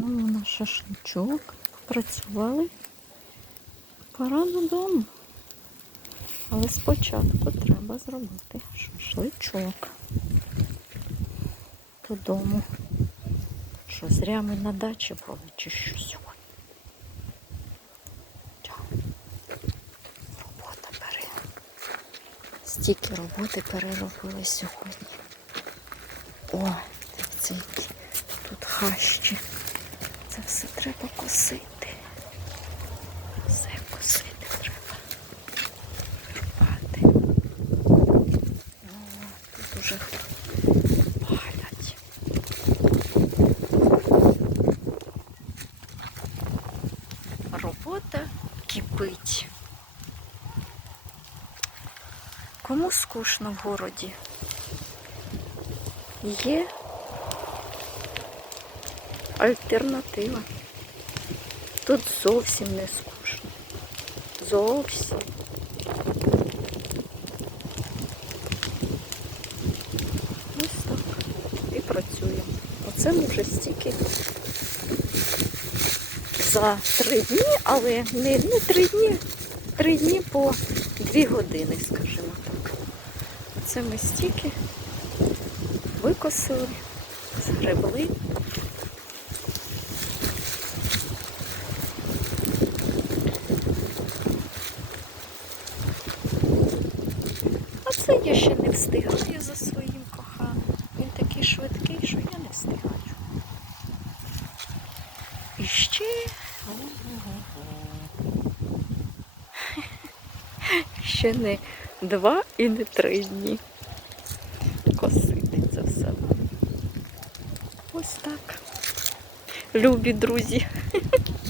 Знову на шашличок. Працювали. Пора додому. Але спочатку треба зробити шашличок додому. Що зря ми на дачі були чи що сьогодні? Робота бере. Стільки роботи переробили сьогодні. О, дивіться, тут хащі. Це все треба косити. Все косити треба. Рвати. О, тут уже палять. Робота кипить. Кому скучно в городі? Є альтернатива. Тут зовсім не скучно. Зовсім. Ось так. І працюємо. Оце ми вже стільки за три дні, але не, не три дні, три дні по дві години, скажімо так. Це ми стільки викосили, згребли. А це я ще не встигаю за своїм коханим. Він такий швидкий, що я не встигаю. І ще. Ще не два і не три дні. Косити це все. Ось так. Любі друзі.